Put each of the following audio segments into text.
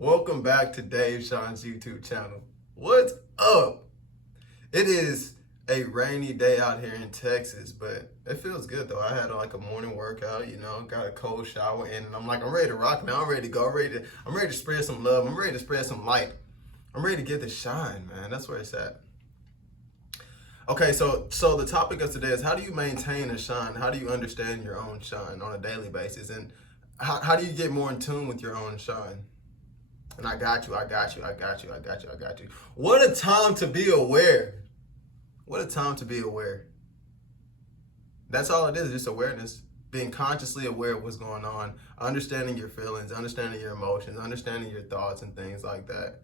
Welcome back to Dave Sean's YouTube channel. What's up? It is a rainy day out here in Texas, but it feels good though. I had like a morning workout, got a cold shower in, and I'm ready to rock now. I'm ready to go. I'm ready to spread some love. I'm ready to spread some light. I'm ready to get the shine, man. That's where it's at. Okay, so the topic of today is, how do you maintain a shine? How do you understand your own shine on a daily basis? And how do you get more in tune with your own shine? And I got you. What a time to be aware. What a time to be aware. That's all it is, just awareness. Being consciously aware of what's going on, understanding your feelings, understanding your emotions, understanding your thoughts and things like that.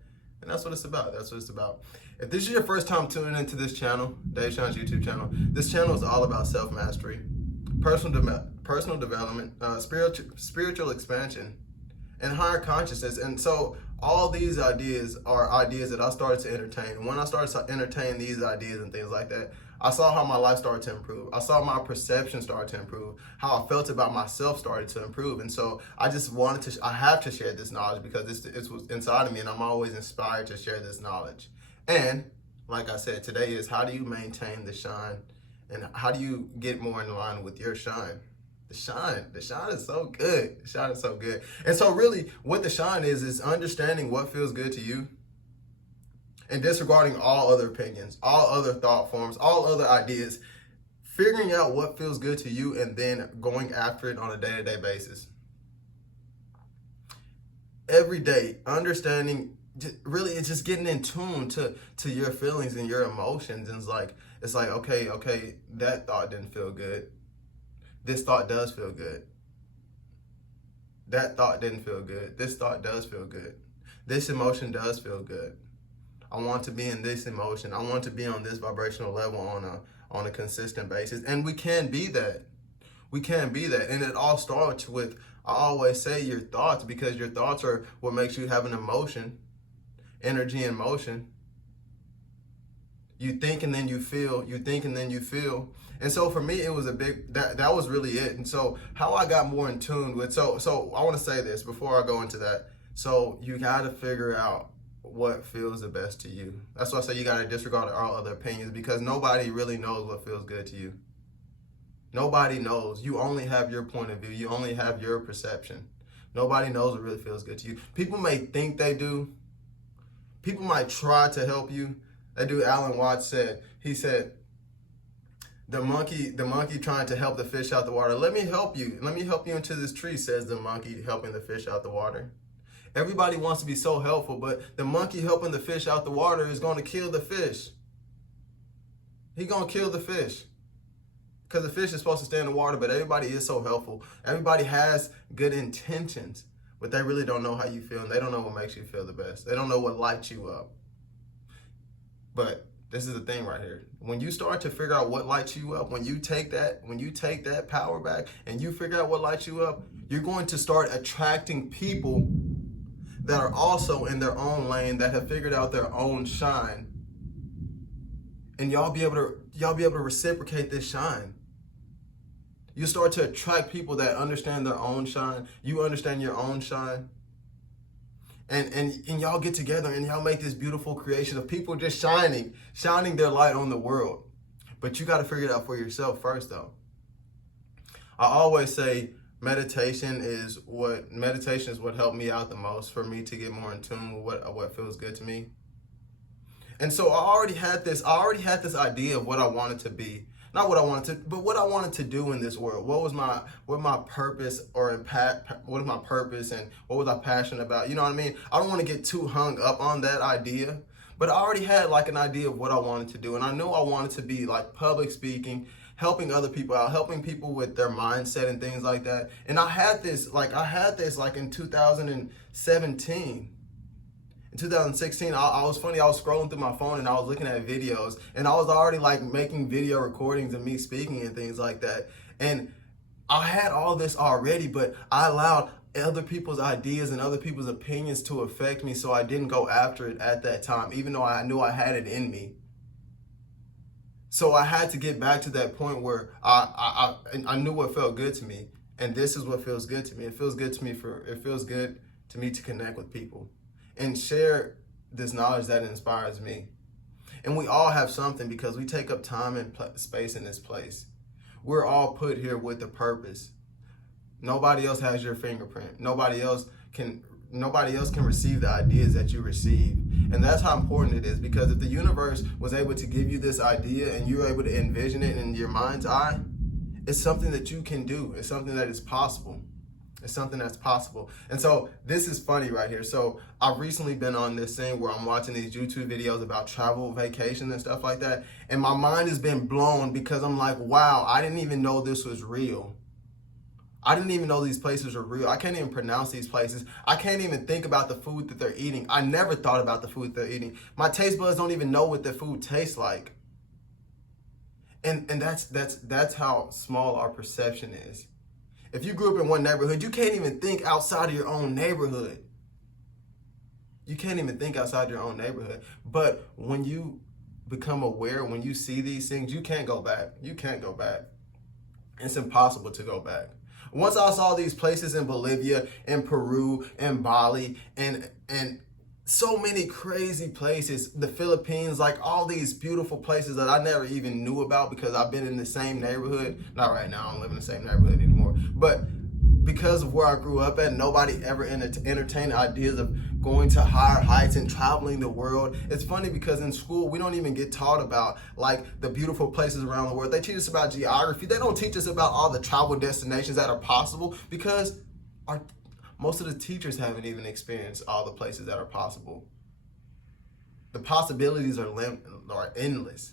And that's what it's about. That's what it's about. If this is your first time tuning into this channel, Dave Sean's YouTube channel, this channel is all about self-mastery, personal development, spiritual expansion, and higher consciousness. And so all these ideas are ideas that I started to entertain. And when I started to entertain these ideas and things like that, I saw how my life started to improve. I saw my perception start to improve. How I felt about myself started to improve. And so I just I have to share this knowledge because it's what's inside of me, and I'm always inspired to share this knowledge. And like I said, today is, how do you maintain the shine, and how do you get more in line with your shine? The shine is so good. The shine is so good. And so really what the shine is understanding what feels good to you and disregarding all other opinions, all other thought forms, all other ideas, figuring out what feels good to you and then going after it on a day-to-day basis. Every day, understanding, really, it's just getting in tune to your feelings and your emotions. And it's like, okay, that thought didn't feel good. This thought does feel good. That thought didn't feel good. This thought does feel good. This emotion does feel good. I want to be in this emotion. I want to be on this vibrational level on a consistent basis. And we can be that. We can be that. And it all starts with, I always say, your thoughts, because your thoughts are what makes you have an emotion, energy and motion. You think and then you feel. You think and then you feel. And so for me, it was that was really it. And so how I got more in tune with, so I want to say this before I go into that. So you got to figure out what feels the best to you. That's why I say you got to disregard all other opinions, because nobody really knows what feels good to you. Nobody knows. You only have your point of view. You only have your perception. Nobody knows what really feels good to you. People may think they do. People might try to help you. That dude Alan Watts said, he said, the monkey trying to help the fish out the water. Let me help you. Let me help you into this tree, says the monkey helping the fish out the water. Everybody wants to be so helpful, but the monkey helping the fish out the water is going to kill the fish. He's going to kill the fish. Because the fish is supposed to stay in the water, but everybody is so helpful. Everybody has good intentions, but they really don't know how you feel, and they don't know what makes you feel the best. They don't know what lights you up. But this is the thing right here. When you start to figure out what lights you up, when you take that power back and you figure out what lights you up, you're going to start attracting people that are also in their own lane, that have figured out their own shine. And y'all be able to reciprocate this shine. You start to attract people that understand their own shine. You understand your own shine. And y'all get together and y'all make this beautiful creation of people just shining their light on the world. But you got to figure it out for yourself first, though. I always say meditation is what helped me out the most, for me to get more in tune with what feels good to me. And so I already had this idea of what I wanted to be. Not what I wanted to, but what I wanted to do in this world. What my purpose or impact? What is my purpose, and what was I passionate about? You know what I mean? I don't want to get too hung up on that idea, but I already had like an idea of what I wanted to do, and I knew I wanted to be like public speaking, helping other people out, helping people with their mindset and things like that. And I had this like in 2017. In 2016, I was scrolling through my phone and I was looking at videos, and I was already like making video recordings of me speaking and things like that. And I had all this already, but I allowed other people's ideas and other people's opinions to affect me, so I didn't go after it at that time, even though I knew I had it in me. So I had to get back to that point where I knew what felt good to me, and this is what feels good to me. It feels good to me to connect with people. and share this knowledge that inspires me. And we all have something because we take up time and space in this place. We're all put here with a purpose. Nobody else has your fingerprint. Nobody else can receive the ideas that you receive. And that's how important it is, because if the universe was able to give you this idea and you're able to envision it in your mind's eye, it's something that you can do. It's something that is possible. It's something that's possible. And so this is funny right here. So I've recently been on this thing where I'm watching these YouTube videos about travel, vacation and stuff like that. And my mind has been blown because I'm like, wow, I didn't even know this was real. I didn't even know these places are real. I can't even pronounce these places. I can't even think about the food that they're eating. I never thought about the food they're eating. My taste buds don't even know what the food tastes like. And that's how small our perception is. If you grew up in one neighborhood, you can't even think outside of your own neighborhood. You can't even think outside your own neighborhood. But when you become aware, when you see these things, you can't go back. You can't go back. It's impossible to go back. Once I saw these places in Bolivia, in Peru, in Bali, and so many crazy places, the Philippines, like all these beautiful places that I never even knew about because I've been in the same neighborhood. Not right now, I don't live in the same neighborhood anymore. But because of where I grew up at, nobody ever entertained ideas of going to higher heights and traveling the world. It's funny because in school, we don't even get taught about like the beautiful places around the world. They teach us about geography. They don't teach us about all the travel destinations that are possible because most of the teachers haven't even experienced all the places that are possible. The possibilities are endless.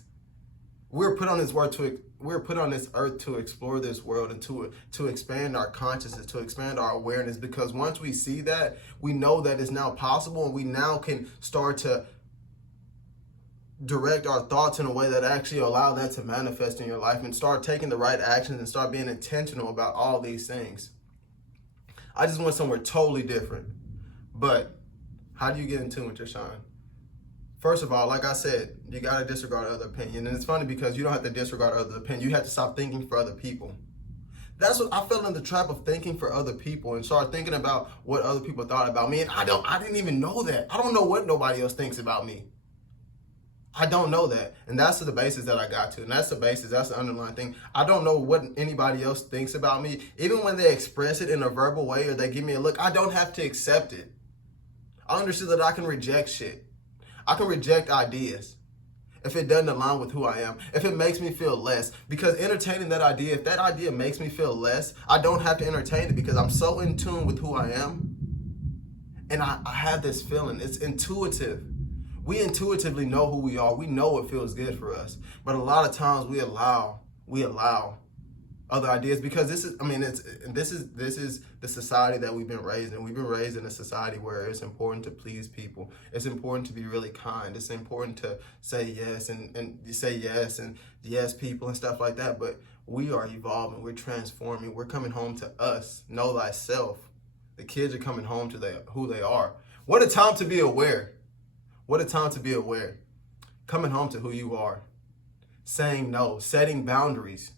We're put on this earth to explore this world and to expand our consciousness, to expand our awareness, because once we see that, we know that it's now possible, and we now can start to direct our thoughts in a way that actually allow that to manifest in your life, and start taking the right actions and start being intentional about all these things. I just went somewhere totally different. But how do you get in tune with your shine? First of all, like I said, you got to disregard other opinion. And it's funny because you don't have to disregard other opinion. You have to stop thinking for other people. That's what I fell in the trap of, thinking for other people, and start thinking about what other people thought about me. And I didn't even know that. I don't know what nobody else thinks about me. I don't know that. And that's the basis that I got to. And that's the basis, that's the underlying thing. I don't know what anybody else thinks about me. Even when they express it in a verbal way or they give me a look, I don't have to accept it. I understood that I can reject shit. I can reject ideas if it doesn't align with who I am, if it makes me feel less. Because entertaining that idea, if that idea makes me feel less, I don't have to entertain it because I'm so in tune with who I am. And I have this feeling. It's intuitive. We intuitively know who we are. We know what feels good for us. But a lot of times we allow other ideas, because this is the society that we've been raised in. We've been raised in a society where it's important to please people. It's important to be really kind. It's important to say yes and say yes and yes people and stuff like that. But we are evolving. We're transforming. We're coming home to us. Know thyself. The kids are coming home to who they are. What a time to be aware. What a time to be aware. Coming home to who you are. Saying no. Setting boundaries.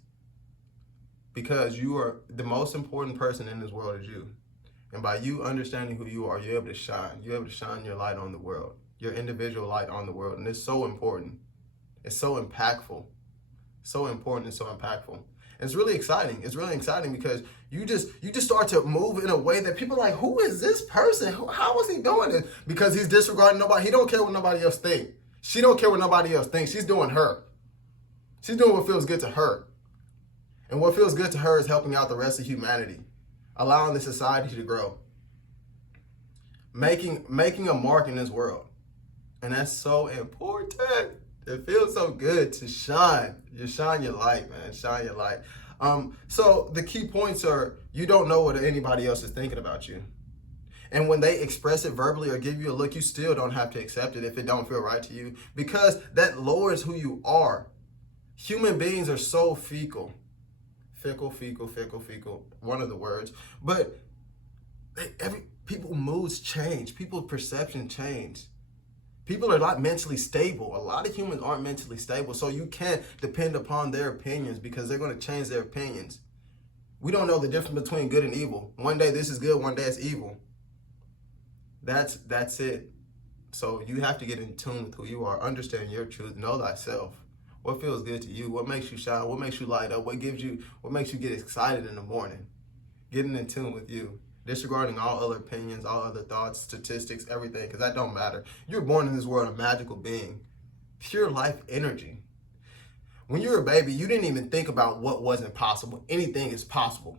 Because you are the most important person in this world is you. And by you understanding who you are, you're able to shine. You're able to shine your light on the world. Your individual light on the world. And it's so important. It's so impactful. So important and so impactful. And it's really exciting. It's really exciting because you just start to move in a way that people are like, who is this person? How is he doing this? Because he's disregarding nobody. He don't care what nobody else thinks. She don't care what nobody else thinks. She's doing her. She's doing what feels good to her. And what feels good to her is helping out the rest of humanity, allowing the society to grow, making a mark in this world. And that's so important. It feels so good to shine. You shine your light, man. Shine your light. So the key points are, you don't know what anybody else is thinking about you. And when they express it verbally or give you a look, you still don't have to accept it if it don't feel right to you, because that lowers who you are. Human beings are so fickle. Fickle, one of the words. But people's moods change. People's perception change. People are not mentally stable. A lot of humans aren't mentally stable. So you can't depend upon their opinions, because they're going to change their opinions. We don't know the difference between good and evil. One day this is good, one day it's evil. That's it. So you have to get in tune with who you are, understand your truth, know thyself. What feels good to you? What makes you shine? What makes you light up? What makes you get excited in the morning? Getting in tune with you. Disregarding all other opinions, all other thoughts, statistics, everything, because that don't matter. You're born in this world a magical being. Pure life energy. When you were a baby, you didn't even think about what wasn't possible. Anything is possible.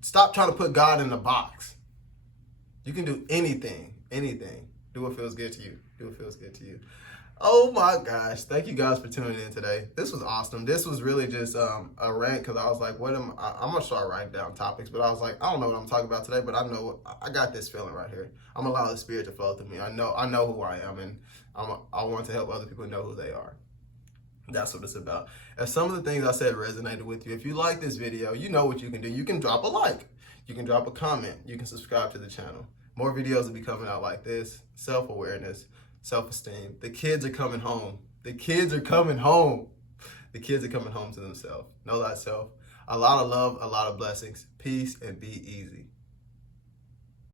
Stop trying to put God in a box. You can do anything, anything. Do what feels good to you. Do what feels good to you. Oh my gosh. Thank you guys for tuning in today. This was awesome. This was really just a rant because I was like, I'm going to start writing down topics, but I was like, I don't know what I'm talking about today, but I know I got this feeling right here. I'm going to allow the Spirit to flow through me. I know who I am, and I want to help other people know who they are. That's what it's about. If some of the things I said resonated with you, if you like this video, you know what you can do. You can drop a like. You can drop a comment. You can subscribe to the channel. More videos will be coming out like this. Self-awareness, self-esteem. The kids are coming home. The kids are coming home. The kids are coming home to themselves. Know thyself. A lot of love, a lot of blessings. Peace, and be easy.